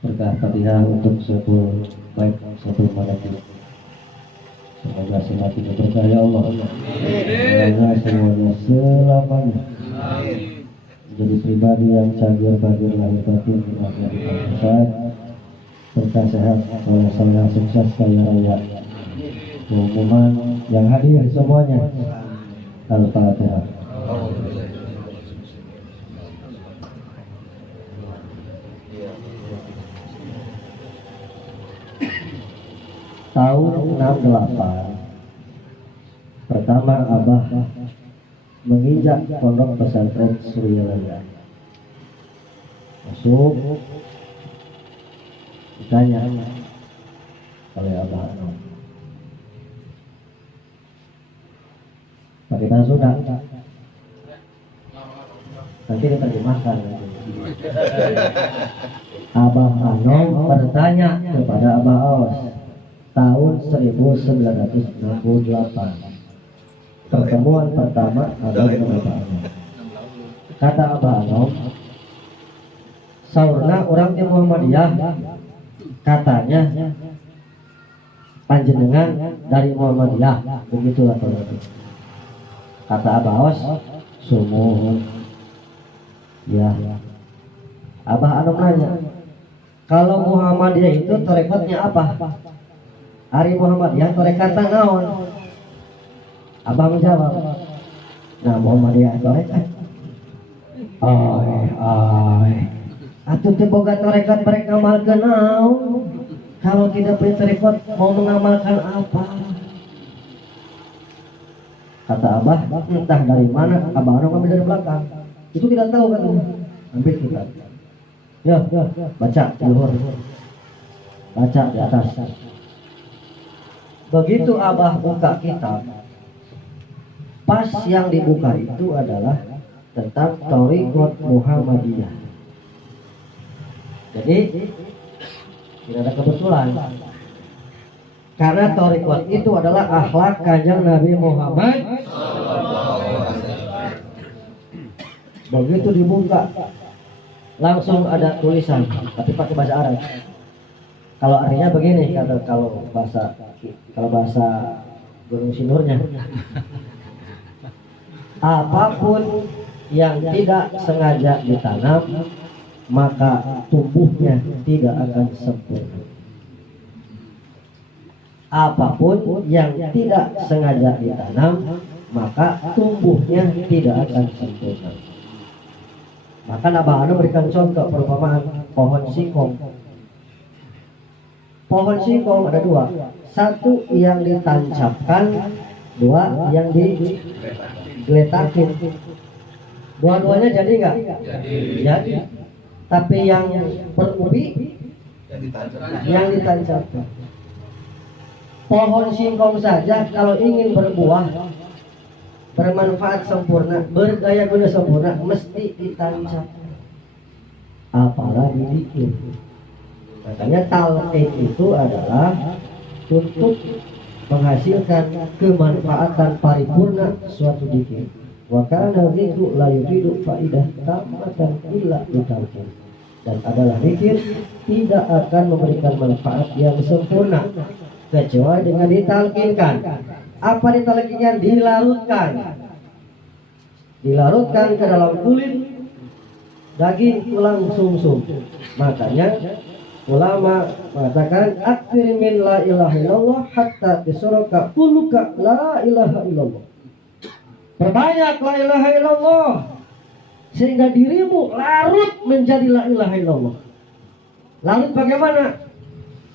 berkah Fatihah untuk suatu baik suatu malam. Semoga semat itu berkah ya Allah. Semoga semuanya selamanya menjadi pribadi yang cager bagir lahir batin di akhirat besar, berkah sehat, soleh sukses kaya raya. Umuman yang hadir semuanya. Al-Fatihah. Tahun 68 pertama Abah menginjak pondok pesantren Suryalaya. Masuk ditanya oleh Abah Anom, pakai bahasa Sunda nanti diterjemahkan. Abah Anom bertanya kepada Abah Aos tahun 1968, pertemuan pertama Abah dengan Abah Anom. Kata Abah Anom, saurna orang di Muhammadiyah, katanya panjenengan dari Muhammadiyah, begitulah kalau kata Abah Aos, sumuh. Ya, Abah Anom nanya, kalau Muhammadiyah itu tarekatnya apa? Ari Muhammadiyah tarekatna naon? Abah menjawab, nah Muhammadiyah tarekat. Atuh teu boga tarekat mereka ngamalkeun naon? Kalau tidak punya tarekat mau mengamalkan apa? Kata Abah, entah dari mana. Abah Anom ambil dari belakang. Itu tidak tahu kan? Ambil kitab. Ya, baca di luhur. Baca di atas. Begitu Abah buka kitab, pas yang dibuka itu adalah tentang Thariqat Muhammadiyah. Jadi tidak ada kebetulan, karena Thariqat itu adalah akhlak kanjeng Nabi Muhammad. Begitu dibuka langsung ada tulisan, tapi pakai bahasa Arab. Kalau artinya begini, kalau bahasa Gunung Sinurnya, apapun yang tidak sengaja ditanam maka tumbuhnya tidak akan sempurna. Apapun yang tidak sengaja ditanam maka tumbuhnya tidak akan sempurna. Maka Abah Anom berikan contoh perumpamaan pohon singkong. Pohon singkong ada dua, satu yang ditancapkan, dua yang digeletakin. Dua-duanya jadi nggak? Jadi. Tapi yang berubi yang ditancapkan. Pohon singkong saja kalau ingin berbuah, bermanfaat sempurna, berdaya guna sempurna, mesti ditancapkan. Apalagi dikir. Makanya talqin itu adalah untuk menghasilkan kemanfaatan paripurna suatu dzikir. Wa kana dzikru la yufidu faidah tammatan illa bitalqin. Dan adalah dzikir tidak akan memberikan manfaat yang sempurna kecuali dengan ditalqinkan. Apa ditalqinkan? Dilarutkan. Dilarutkan ke dalam kulit, daging, tulang, sumsum. Makanya ulama mengatakan akthir min la ilaha illallah hatta tisuraka kulluka la ilaha illallah. Perbanyak la ilaha illallah sehingga dirimu larut menjadi la ilaha illallah. Larut bagaimana?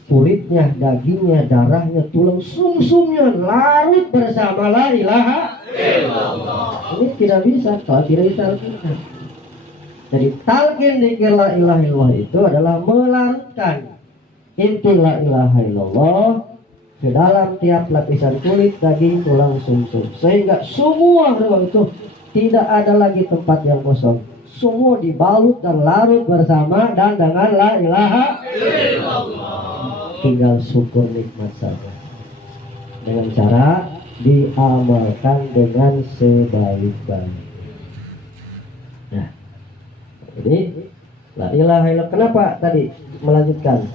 Kulitnya, dagingnya, darahnya, tulang sumsumnya larut bersama la ilaha illallah. Ini tidak bisa kalau tidak ditalqinkan. Jadi talqin dzikir la ilaha illallah itu adalah melarutkan inti la ilaha illallah ke dalam tiap lapisan kulit, daging, tulang, sumsum, sehingga semua ruang itu tidak ada lagi tempat yang kosong. Semua dibalut dan larut bersama dan dengan la ilaha illallah. Tinggal syukur nikmat saja dengan cara diamalkan dengan sebaik-baik. Nah, jadi La ilaha illallah. Kenapa tadi melanjutkan?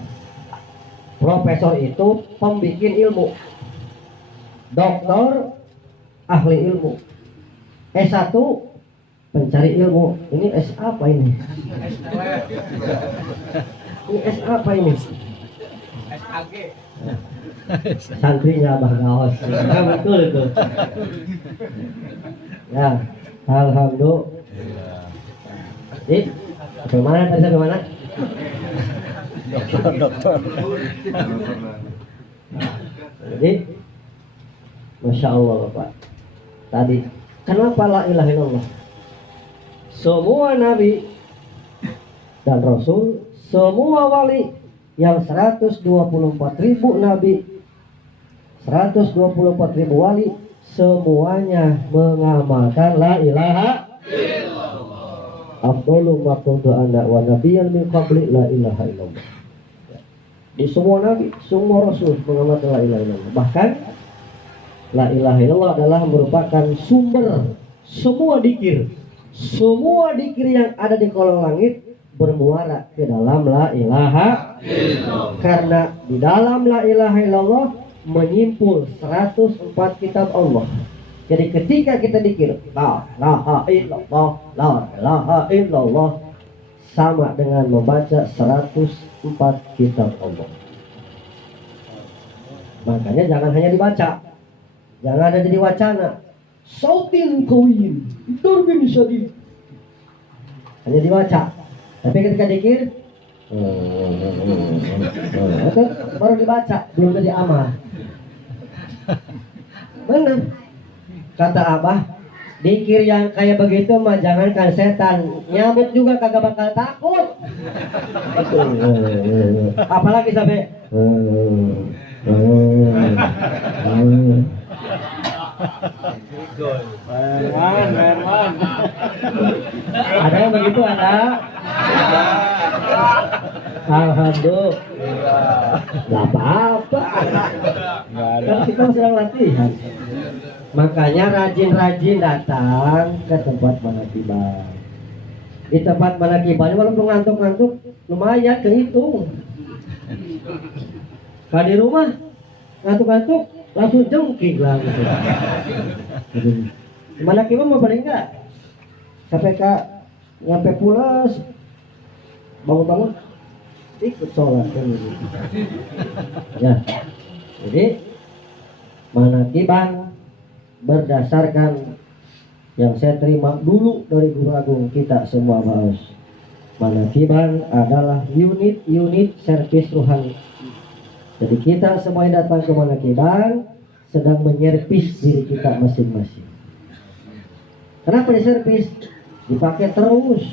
Profesor itu pembikin ilmu, doktor ahli ilmu, S1 pencari ilmu. Ini S apa ini? Ini S apa ini? SAG. Santrinya Abah Gaos. Ya, betul itu. Ya, alhamdulillah. Bagaimana tadi sampai mana? Dokter. Jadi, masya Allah Bapak. Tadi, kenapa la ilaha illallah? Semua nabi dan rasul, semua wali yang 124.000 nabi, 124.000 wali, semuanya mengamalkan la ilaha illallah. Afdalu ma kuntu ana wa nabiyyan min qabli la ilaha illallah. Di semua nabi, semua rasul mengamalkan la ilaha illallah. Bahkan la ilaha illallah adalah merupakan sumber semua dikir. Semua dikir yang ada di kolong langit bermuara ke dalam la ilaha illallah. Karena di dalam la ilaha illallah menyimpul 104 kitab Allah. Jadi ketika kita dikir la ilaha illallah, la ilaha illallah, sama dengan membaca 104 kitab Allah. Makanya jangan hanya dibaca, jangan ada jadi wacana. Sautin kawin, durbin syadid, hanya dibaca. Tapi ketika dikir, itu baru dibaca, belum jadi amal. Benar kata Abah, dikir yang kayak begitu mah jangankan setan, nyamuk juga kagak bakal takut. Apalagi sampai Herman. Ada yang begitu ada? Alhamdulillah. Gak apa-apa. Kan kita sedang latihan. Makanya rajin-rajin datang ke tempat manakiban. Di tempat manakiban walaupun ngantuk-ngantuk lumayan kehitung. Kalau di rumah ngantuk-ngantuk langsung jengking lah gitu. Manakiban mau paling enggak sampai nyampe pulas bangun-bangun ikut sholat kan gitu. Ya, jadi manakiban berdasarkan yang saya terima dulu dari guru agung kita semua Baos. Manakiban adalah unit servis rohani. Jadi kita semua yang datang ke manakiban sedang menyervis diri kita masing-masing. Kenapa diservis? Dipakai terus.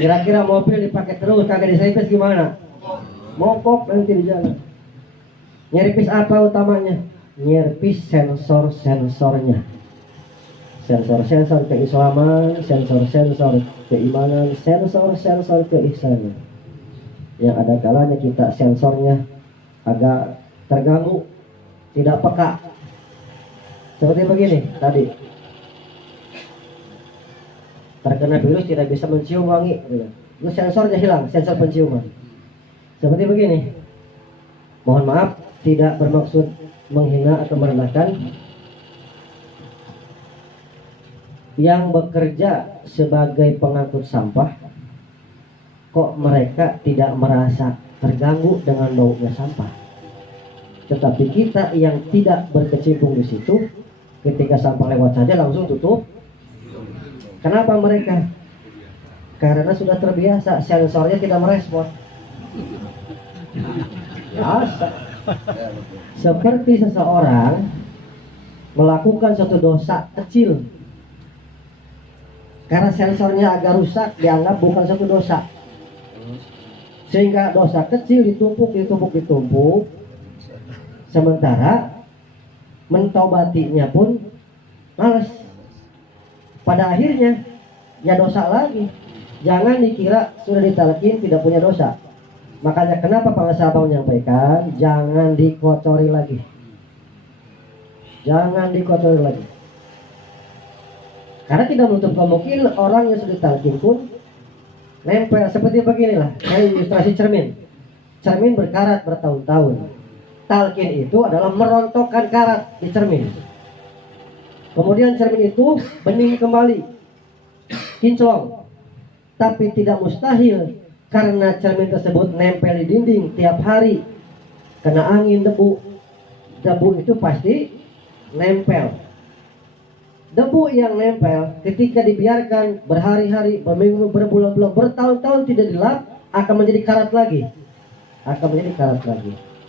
Kira-kira mobil dipakai terus kagak diservis gimana? Mogok nanti di jalan. Nyervis apa utamanya? Nyervis sensor-sensornya. Sensor-sensor keislaman, sensor-sensor keimanan, sensor-sensor keihsanan. Yang ada kalanya kita sensornya agak terganggu, tidak peka. Seperti begini tadi. Terkena virus tidak bisa mencium wangi, itu sensornya hilang, sensor penciuman. Seperti begini. Mohon maaf, tidak bermaksud menghina atau merendahkan yang bekerja sebagai pengangkut sampah. Kok mereka tidak merasa terganggu dengan baunya sampah? Tetapi kita yang tidak berkecimpung di situ, ketika sampah lewat saja langsung tutup. Kenapa mereka? Karena sudah terbiasa, sensornya tidak merespon. Biasa. Seperti seseorang melakukan suatu dosa kecil, karena sensornya agak rusak, dianggap bukan suatu dosa, sehingga dosa kecil ditumpuk, sementara mentobatinya pun males. Pada akhirnya ya dosa lagi. Jangan dikira sudah ditalkin tidak punya dosa. Makanya kenapa Pak Sabang menyampaikan jangan dikotori lagi. Jangan dikotori lagi. Karena tidak menutup kemungkinan orang yang sudah ditalkin pun nempel seperti beginilah. Saya ilustrasi cermin. Cermin berkarat bertahun-tahun. Talqin itu adalah merontokkan karat di cermin. Kemudian cermin itu bening kembali, kinclong. Tapi tidak mustahil karena cermin tersebut nempel di dinding tiap hari. Kena angin, debu itu pasti nempel. Debu yang nempel ketika dibiarkan berhari-hari, berminggu, berbulan-bulan, bertahun-tahun tidak dilap, akan menjadi karat lagi.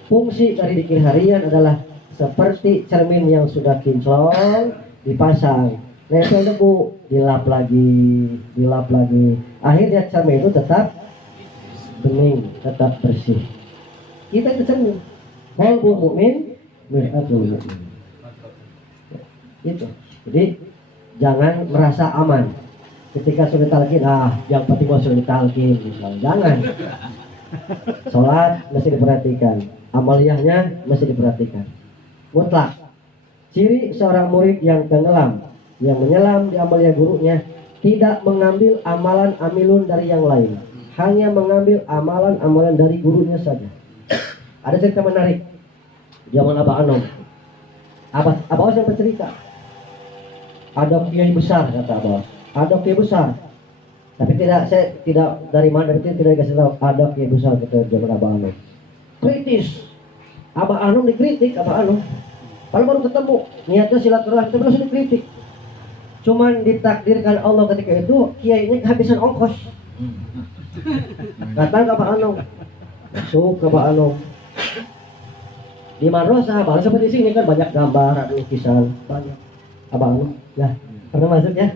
Fungsi dari dikir harian adalah seperti cermin yang sudah kinclong, dipasang, nempel debu, dilap lagi. Akhirnya cermin itu tetap bening, tetap bersih. Kita itu cermin. Qalbul mu'min mir'atul mu'min. Itu. Jadi jangan merasa aman ketika sudah talqin. Yang penting gua sudah talqin, misalnya. Jangan. Sholat mesti diperhatikan, amaliyahnya mesti diperhatikan. Mutlak. Ciri seorang murid yang tenggelam, yang menyelam di amaliyah gurunya, tidak mengambil amalan amilun dari yang lain, hanya mengambil amalan-amalan dari gurunya saja. Ada cerita menarik zaman Abah Anom. Abah yang bercerita. Ada kiai besar, kata Abah. Ada kiai besar. Tapi saya tidak dari mana, itu tidak dikasih tahu. Ada kiai besar, kata zaman Abah Anom. Kritis. Abah Anom dikritik, Abah Anom. Kalau baru ketemu, niatnya silaturahmi, tapi langsung dikritik. Cuman ditakdirkan Allah ketika itu, kiai ini kehabisan ongkos. Datang ke Abah Anom. Masuk ke Abah Anom. Di madrasah, Abah seperti sini kan banyak gambar, ada lukisan, banyak. Abah Anom, ya pernah masuk ya?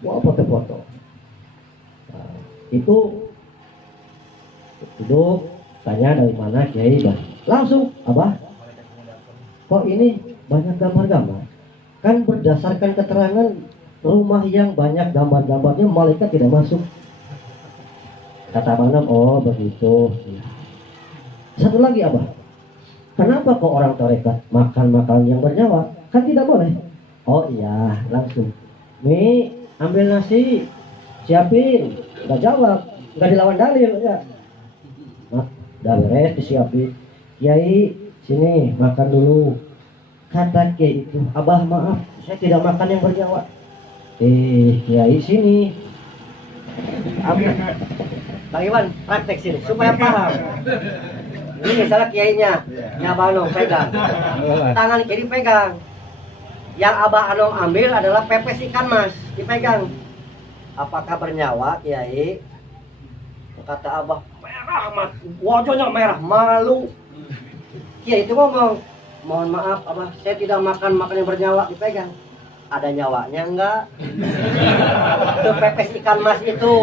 Mau foto-foto. Nah, itu duduk, tanya dari mana kiai, langsung Abah, kok ini banyak gambar-gambar? Kan berdasarkan keterangan rumah yang banyak gambar-gambarnya malaikat tidak masuk. Kata Abah Anom, oh begitu. Satu lagi Abah, kenapa kok orang tarekat makan makanan yang bernyawa? Kan tidak boleh. Oh iya, langsung. Nih, ambil nasi, siapin. Gak jawab, gak dilawan dalil ya. Nah, udah beres disiapin. Kiai, sini makan dulu. Kata kiai itu, Abah maaf, saya tidak makan yang bernyawa. Kiai sini. Ambil. Bang Iwan, praktek sini supaya paham. Ini misalnya kiainya, Abah Anom pegang, tangan kiri pegang. Yang Abah Anom ambil adalah pepes ikan mas, dipegang. Apakah bernyawa kiai? Kata Abah, merah mat, wajahnya merah, malu. Kiai itu ngomong, mohon maaf Abah, saya tidak makan yang bernyawa, dipegang. Ada nyawanya enggak? Itu pepes ikan mas itu.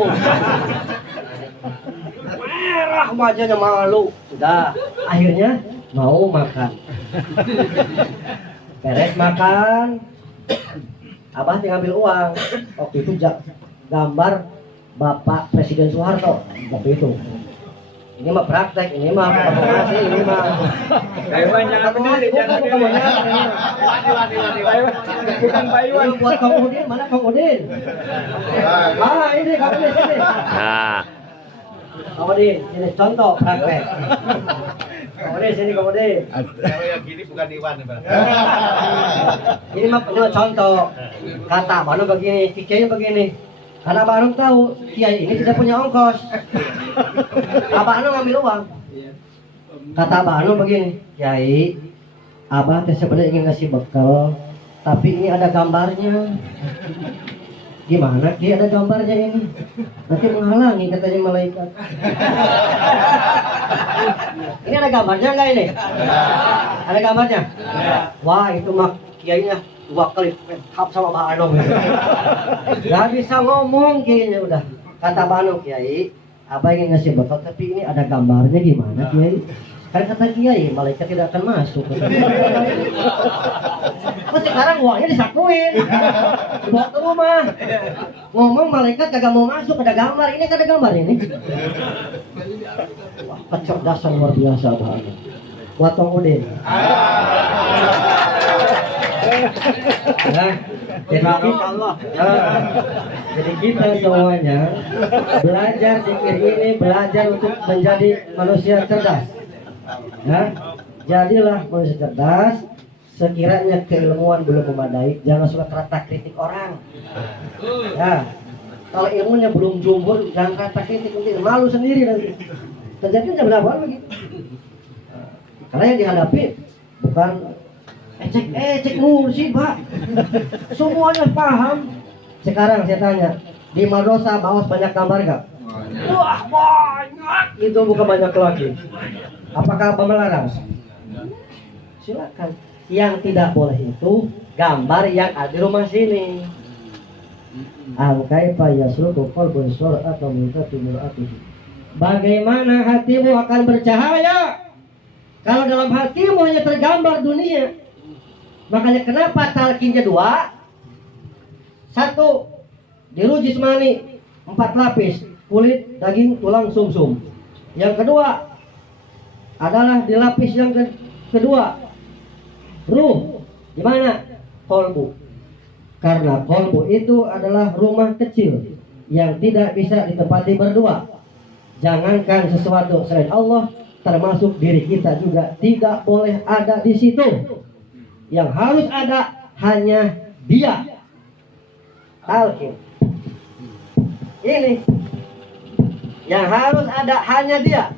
Merah wajahnya, malu. Sudah, akhirnya mau makan. Beres makan, Abah tinggal ambil uang. Waktu itu gambar Bapak Presiden Soeharto. Waktu itu. Ini mah praktek, ini mah promosi, ini mah. Bukan Pak Iwan. Buat Kang Udin, mana Kang Udin? Ini Kang Udin sini. Kang Udin, ini contoh praktek. Kang Udin sini, Kang Udin. Yang gini bukan Iwan, Bang. Ini mah contoh. Kata mana begini, kiainya begini. Karena Abah Anom tahu kiai ini tidak punya ongkos. Abah Anom ngambil uang. Kata Abah Anom begini, Kiai, Abah sebenarnya ingin ngasih bekal, tapi ini ada gambarnya. Gimana Kiai, ada gambarnya ini? Nanti menghalangi katanya malaikat. Ini ada gambarnya enggak ini? Ada gambarnya? Wah, itu mah kiainya 2 kali hap sama Abah Anom. Gak bisa ngomong kayaknya udah. Kata Abah Anom, Kiai, Abah ingin ngasih bekal, tapi ini ada gambarnya, gimana Kiai? Kan kata Kiai, malaikat tidak akan masuk. Terus sekarang uangnya disakuin, dibawa ke rumah. Ngomong malaikat kagak mau masuk, ada gambar, ini kan ada gambar ini. Wah, kecerdasan luar biasa Abah Anom. Buat Kang Udin. Nah, jadi kita semuanya belajar zikir ini, belajar untuk menjadi manusia cerdas. Ya, jadilah manusia cerdas. Sekiranya keilmuan belum memadai, jangan suka kata kritik orang. Ya, kalau ilmunya belum jumhur, jangan kata kritik, nanti malu sendiri nanti. Terjadinya berapa lagi? Karena yang dihadapi bukan cek mursi, Pak. Semuanya paham. Sekarang saya tanya, di madrasah Baos banyak gambar nggak? Wah, banyak. Itu bukan banyak lagi. Apakah Bapak melarang? Silakan. Yang tidak boleh itu gambar yang ada di rumah sini. Angkai yasluku qalbun sur'atu min tatimuratihi. Bagaimana hatimu akan bercahaya kalau dalam hatimu hanya tergambar dunia? Makanya kenapa talqinnya 2? 1 diru jismani 4 lapis, kulit, daging, tulang, sumsum. Yang kedua adalah di lapis yang kedua, ruh. Di mana? Kolbu. Karena kolbu itu adalah rumah kecil yang tidak bisa ditempati berdua. Jangankan sesuatu selain Allah, termasuk diri kita juga tidak boleh ada di situ. Yang harus ada hanya Dia. Talqin. Ini yang harus ada hanya Dia.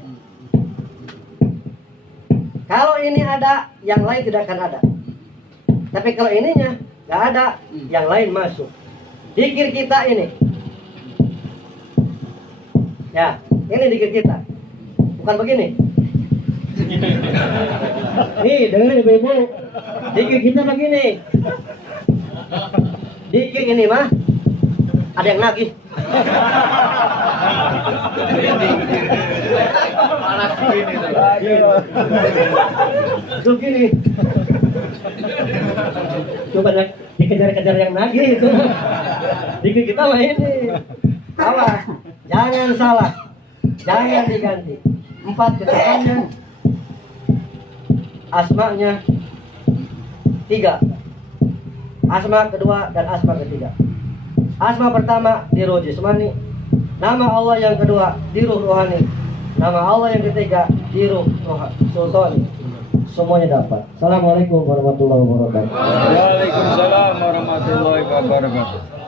Kalau ini ada, yang lain tidak akan ada. Tapi kalau ininya nggak ada, yang lain masuk. Zikir kita ini, ya, ini zikir kita, bukan begini. Nih, dengerin ibu-ibu, zikir kita begini. Zikir ini mah ada yang nagih. Panas gini Itu gini. Itu banyak dikejar-kejar yang nagih itu. Dikit kita mah ini. Awas, jangan salah. Jangan diganti. 4 keterangannya. Asma'nya 3. Asma kedua dan asma ketiga. Asma pertama di ruh jismani, nama Allah yang kedua di ruh rohani, nama Allah yang ketiga di ruh sultani. Semuanya dapat. Assalamualaikum warahmatullahi wabarakatuh. Waalaikumsalam warahmatullahi wabarakatuh.